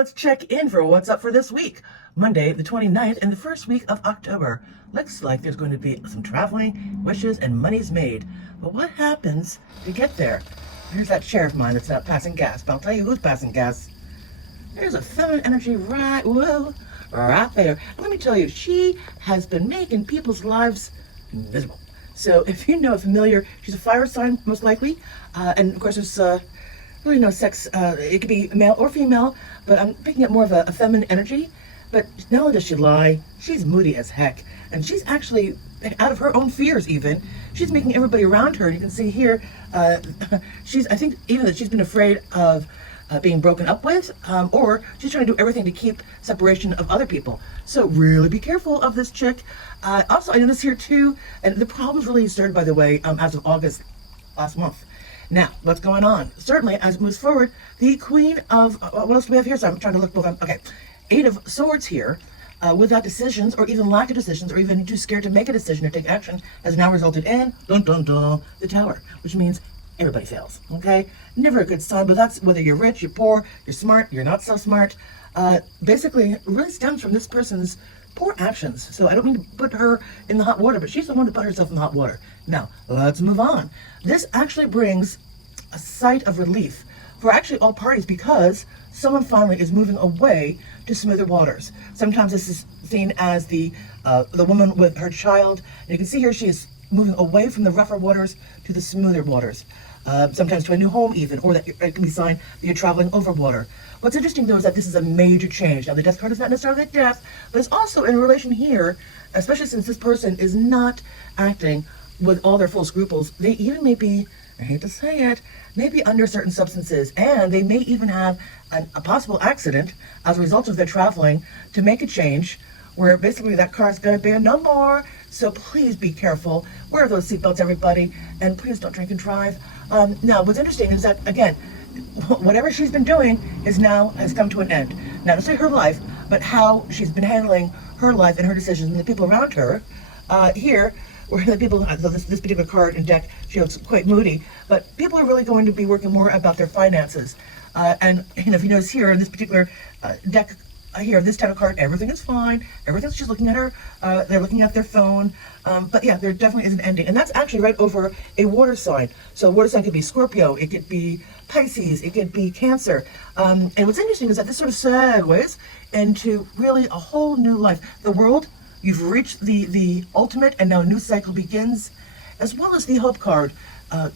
let's check in for what's up for this week. Monday, the 29th, and the first week of October. Looks like there's going to be some traveling, wishes, and money's made. But what happens to get there? Here's that chair of mine that's not passing gas, but I'll tell you who's passing gas. There's a feminine energy right there. Let me tell you, she has been making people's lives miserable. So if you know a familiar, she's a fire sign, most likely. And of course, there's really no sex. It could be male or female, but I'm picking up more of a feminine energy. But not only does she lie, she's moody as heck. And she's actually, out of her own fears even, she's making everybody around her. And you can see here, I think even that she's been afraid of being broken up with, or she's trying to do everything to keep separation of other people. So really be careful of this chick. Also, I noticed here too, and the problem's really started, by the way, as of August last month. Now, what's going on? Certainly, as it moves forward, the Queen of, what else do we have here? So I'm trying to look both. Okay, Eight of Swords here, without decisions, or even lack of decisions, or even too scared to make a decision or take action, has now resulted in, the Tower, which means everybody fails, okay? Never a good sign, but that's whether you're rich, you're poor, you're smart, you're not so smart. Basically, it really stems from this person's poor actions. So I don't mean to put her in the hot water, but she's the one to put herself in the hot water. Now, let's move on. This actually brings a sight of relief for actually all parties, because someone finally is moving away to smoother waters. Sometimes this is seen as the woman with her child. And you can see here she is moving away from the rougher waters to the smoother waters. Sometimes to a new home even, or that it can be signed that you're traveling over water. What's interesting though is that this is a major change. Now the Death card is not necessarily death, but it's also in relation here, especially since this person is not acting with all their full scruples. They even may be, I hate to say it, may be under certain substances, and they may even have a possible accident as a result of their traveling to make a change where basically that car is going to be a no more. So please be careful. Wear those seatbelts, everybody, and please don't drink and drive. Now, what's interesting is that, again, whatever she's been doing has come to an end. Not necessarily her life, but how she's been handling her life and her decisions and the people around her. Here, where the people, this particular card and deck, she looks quite moody, but people are really going to be working more about their finances. And if you notice here in this particular deck, here, this type of card, everything is fine. Everything's just looking at her. They're looking at their phone. But yeah, there definitely is an ending. And that's actually right over a water sign. So a water sign could be Scorpio. It could be Pisces. It could be Cancer. And what's interesting is that this sort of segues into really a whole new life. The world, you've reached the ultimate, and now a new cycle begins. As well as the Hope card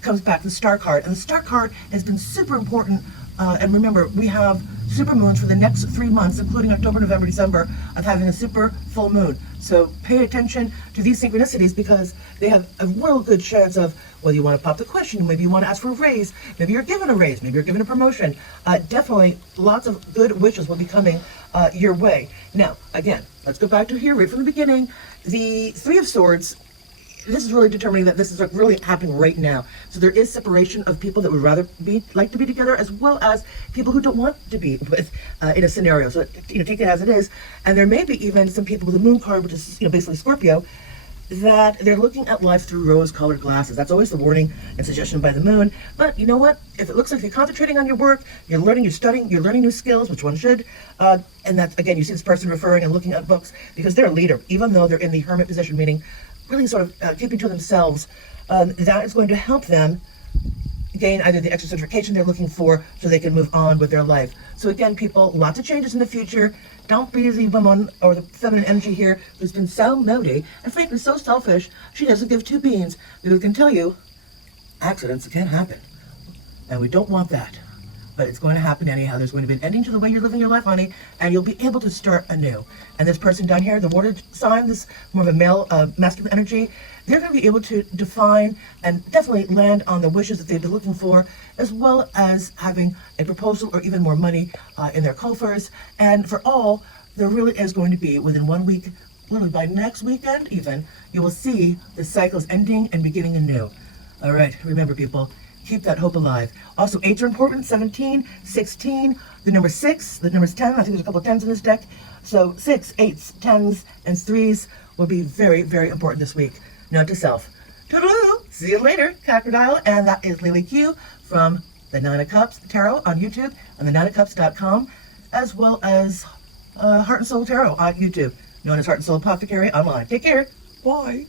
comes back, the Star card. And the Star card has been super important. And remember, we have super moons for the next 3 months, including October, November, December, of having a super full moon. So pay attention to these synchronicities, because they have a real good chance of whether you want to pop the question, maybe you want to ask for a raise, maybe you're given a raise, maybe you're given a promotion. Definitely lots of good wishes will be coming your way. Now, again, let's go back to here right from the beginning. The Three of Swords, this is really determining that this is really happening right now. So there is separation of people that would rather like to be together, as well as people who don't want to be with in a scenario. So take it as it is. And there may be even some people with the Moon card, which is basically Scorpio, that they're looking at life through rose-colored glasses. That's always the warning and suggestion by the Moon. But you know what? If it looks like you're concentrating on your work, you're learning, you're studying, you're learning new skills, which one should, and that's, again, you see this person referring and looking at books because they're a leader, even though they're in the hermit position, meaning really sort of keeping to themselves. That is going to help them gain either the extra certification they're looking for so they can move on with their life. So again, people, lots of changes in the future. Don't be the woman or the feminine energy here who's been so moody and frankly so selfish she doesn't give two beans, because I can tell you accidents can happen, and we don't want that. But it's going to happen anyhow. There's going to be an ending to the way you're living your life, honey, and you'll be able to start anew. And this person down here, the water sign, this more of a male, masculine energy, they're going to be able to define and definitely land on the wishes that they've been looking for, as well as having a proposal or even more money in their coffers. And for all, there really is going to be, within 1 week, literally by next weekend even, you will see the cycles ending and beginning anew. All right, remember, people, keep that hope alive. Also, 8s are important, 17, 16, the number 6, the number's 10. I think there's a couple of 10s in this deck. So 6, 8s, 10s, and 3s will be very, very important this week. Note to self. Toodaloo! See you later, Crocodile. And that is Lily Q from the Nine of Cups Tarot on YouTube and the nineofcups.com. as well as Heart and Soul Tarot on YouTube, known as Heart and Soul Apothecary online. Take care. Bye.